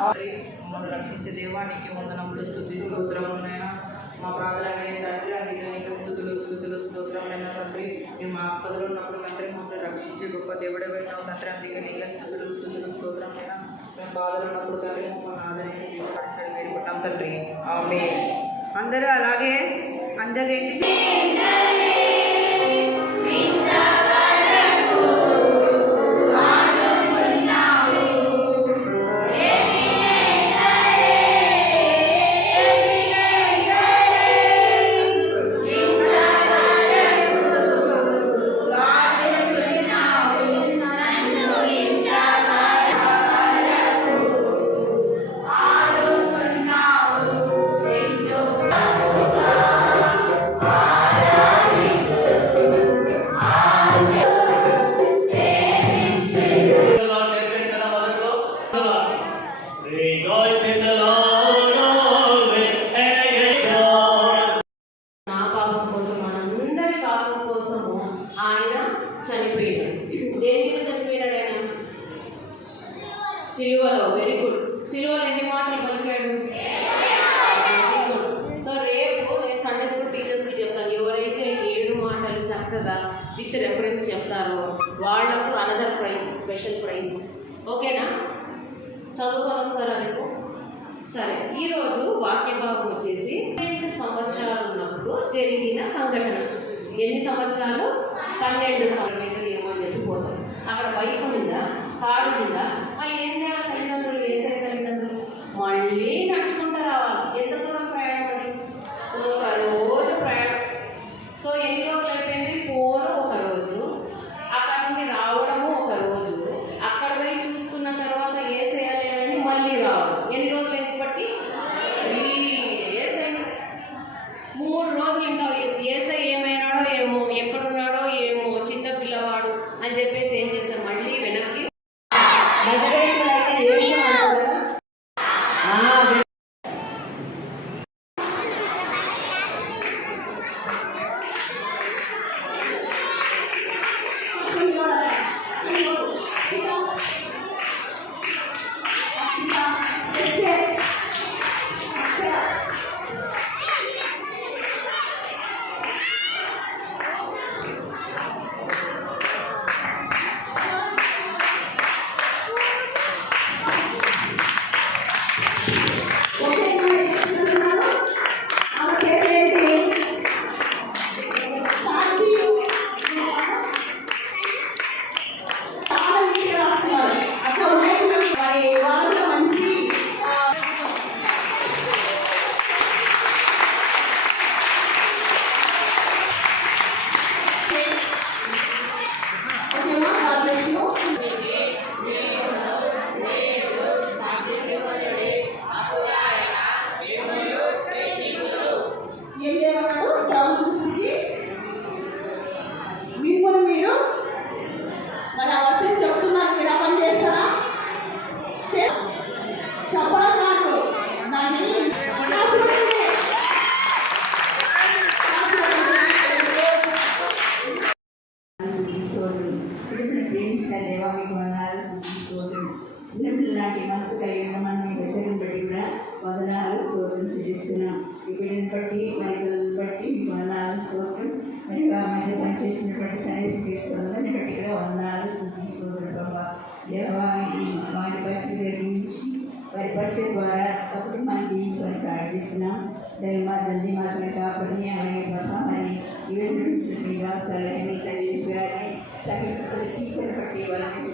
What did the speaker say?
మమ్మల్ని రక్షించే దేవానికి వందనములు స్తుతి స్తోత్రములైనా మా ప్రార్థన తండ్రి అందుకే స్తోత్రములైన తండ్రి మేము మా ఆపదలో ఉన్నప్పుడు తండ్రి మమ్మల్ని రక్షించే గొప్ప దేవుడమైన తండ్రి అందుకే నీళ్ళ స్థుతులు స్తోత్రములైనా మేము బాధలు ఉన్నప్పుడు తండ్రి మమ్మల్ని ఆదరించి వేడుకుంటాం తండ్రి ఆమేన్. అందరూ అలాగే అందరూ ఏంటి సిలువలో. Very good. సిలువలో ఎన్ని మాటలు పలికాడు? సో రేపు నేను సండే స్కూల్ టీచర్స్కి చెప్తాను, ఎవరైతే 7 మాటలు చక్కగా విత్ రెఫరెన్స్ చెప్తారో వాళ్ళకు అనదర్ ప్రైజ్, స్పెషల్ ప్రైజ్. ఓకేనా? చదువుకొని వస్తారా రేపు? సరే. ఈరోజు వాక్య భాగం వచ్చేసి 12 సంవత్సరాలు ఉన్నప్పుడు జరిగిన సంఘటన. ఎన్ని సంవత్సరాలు? 12 సంవత్సరాలు. ఏమో అని చెప్పిపోతారు. అక్కడ బైక్ మీద, కారు మీద మళ్ళీ ఏం చేయాలి? తల్లిదండ్రులు, వేసే తల్లిదండ్రులు మళ్ళీ నడుచుకుంటూ రావాలి. ఎంత దూరం ప్రయాణం అది? ఒక రోజు ప్రయాణం. సో ఎన్ని రోజులు అయిపోయింది? పోవడం ఒక రోజు, అక్కడ నుండి రావడము ఒక రోజు, అక్కడ పోయి చూసుకున్న తర్వాత వేసేయాలి అని మళ్ళీ రావడం. ఎన్ని రోజులు అయింది బట్టి? 3 రోజులు. ఇంకా ఏసై ఏమైనాడో ఏమో, ఎక్కడున్నాడో ఏమో, చిన్న పిల్లవాడు అని చెప్పేసి ఏం చేశారు? మళ్ళీ వెనక్కి చిన్నపిల్లలాంటి మనసు కలిగి ఉన్న మనం మీ హెచ్చరికను బట్టి కూడా వందనాలు స్తోత్రం సూచిస్తున్నాం. ఈ బిడ్డను బట్టి మరి పిల్లలను బట్టి మీకు వందనాలు స్తోత్రం. మరి మధ్య పనిచేసినటువంటి సన్నిధిని తీసుకున్నదాన్ని బట్టి కూడా వందనాలు స్తోత్రం. ప్రభావ వారి పరిస్థితిగా దీవించి వారి పరిస్థితి ద్వారా ఆ కుటుంబాన్ని దీవించమని ప్రార్థిస్తున్నాం. దాని మా తల్లి మా సరి కాపాడిని అలాగే ప్రభావ మరి యువజన వ్యవసాయాన్ని ఇట్లా చేసి గారిని సహి టీచర్ బట్టి వాళ్ళని